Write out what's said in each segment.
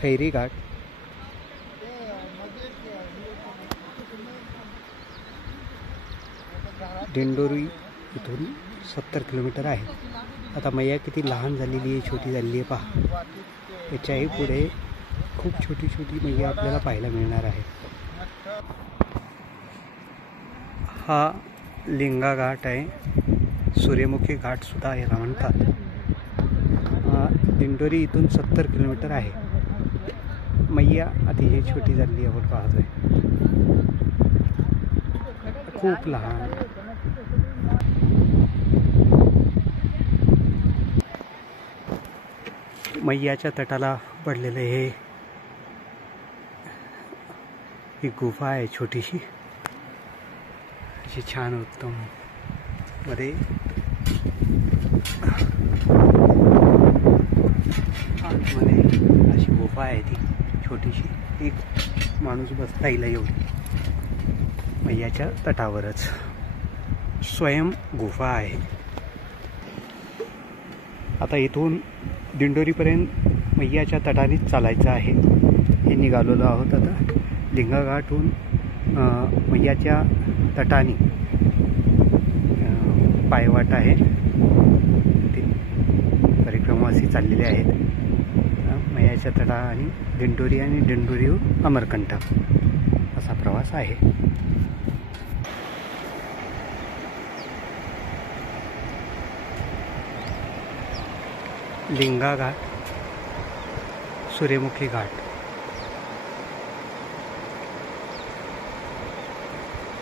खैरी घाट दिंडोरी इथून 70 किलोमीटर आहे। आता मैया किती लहान झालेली आहे, छोटी झालेली आहे पहा। त्याच्याही पुढे खूप छोटी छोटी मैया आपल्याला पाहायला मिळणार आहे। हा लिंगा घाट आहे, सूर्यमुखी घाट सुद्धा याला म्हणतात। दिंडोरी इथून 70 किलोमीटर आहे। मैया अतिशय छोटी झालेली आपण पाहतोय, खूप लहान। मैयाच्या तटाला पडलेले ही गुफा आहे छोटीशी, अशी छान उत्तम मध्ये आतमध्ये अशी गुफा आहे ती छोटीशी, एक माणूस बसता येईल एवढी। मैयाच्या तटावरच स्वयं गुफा आहे। आता इथून दिंडोरीपर्यंत मैयाच्या तटानेच चालायचं आहे। हे निघालेलो आहोत आता लिंगा घाटहून मैयाच्या तटाने पायवाट आहे, ते परिक्रमावासी चाललेले आहेत। मैयाच्या तटा आणि दिंडोरीहून अमरकंटक असा प्रवास आहे। लिंगा घाट, सूर्यमुखी घाट,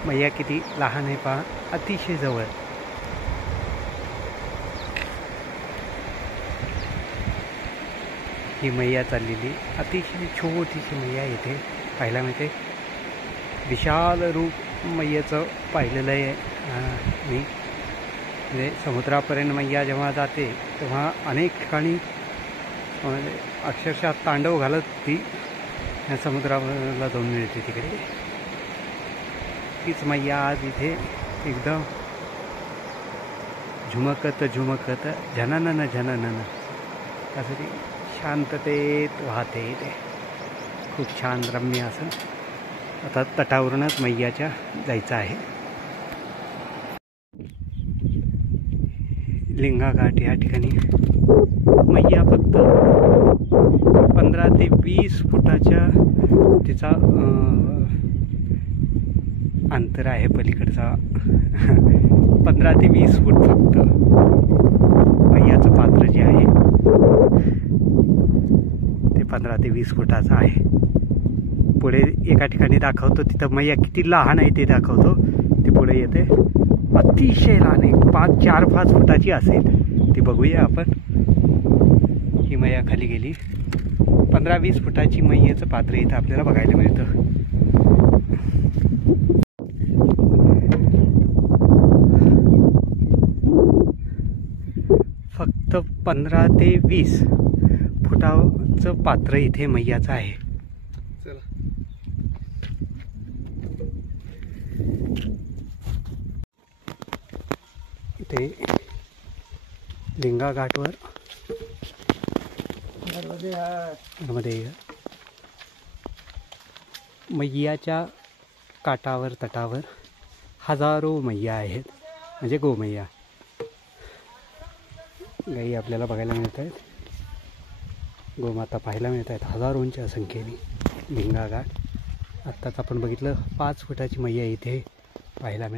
मैया किती लहान आहे पहा, अतिशय जवळ। ही मैया चाललेली अतिशय छोटीशी मैया इथे पाहायला मिळते। विशाल रूप मैयाचं पाहिलेलं आहे मी। म्हणजे समुद्रापर्यंत मैया जेव्हा जाते तेव्हा अनेक ठिकाणी अक्षरशः तांडव घालत ती समुद्राला जाऊन मिळते तिकडे। तीच मैया आज इथे एकदम झुमकत झुमकत झननन झननन असं ती शांततेत वाहते इथे, खूप छान रम्य असं। आता तटावरूनच मैयाच्या जायचं आहे। लिंगा घाट या ठिकाणी मैया फक्त 15 ते 20 फुटाच्या तिचा अंतर आहे पलीकडचा। 15 ते 20 फूट फक्त मैयाचं पात्र जे आहे ते 15 ते 20 फुटाचं आहे। पुढे एका ठिकाणी दाखवतो तिथं मैया किती लहान आहे ते दाखवतो। ते पुढे येते, अतिशय लहान आहे, 4-5 फुटाची असेल ती, बघूया आपण। ही मैया खाली गेली, 15-20 फुटाची मैयेचं पात्र इथं आपल्याला बघायला मिळतं। फक्त 15 ते 20 फुटाचं पात्र इथे मैयाचं आहे। इथे लिंगा घाटवर मैयाच्या काठावर तटावर हजारो मैया आहेत, म्हणजे गोमैया। गाई आपल्याला बघायला मिळत आहेत, गोमाता पाहायला मिळत आहेत हजारोंच्या संख्येने। लिंगा घाट आत्ताच आपण बघितलं, 5 फुटाची मैया इथे पाहायला मिळते।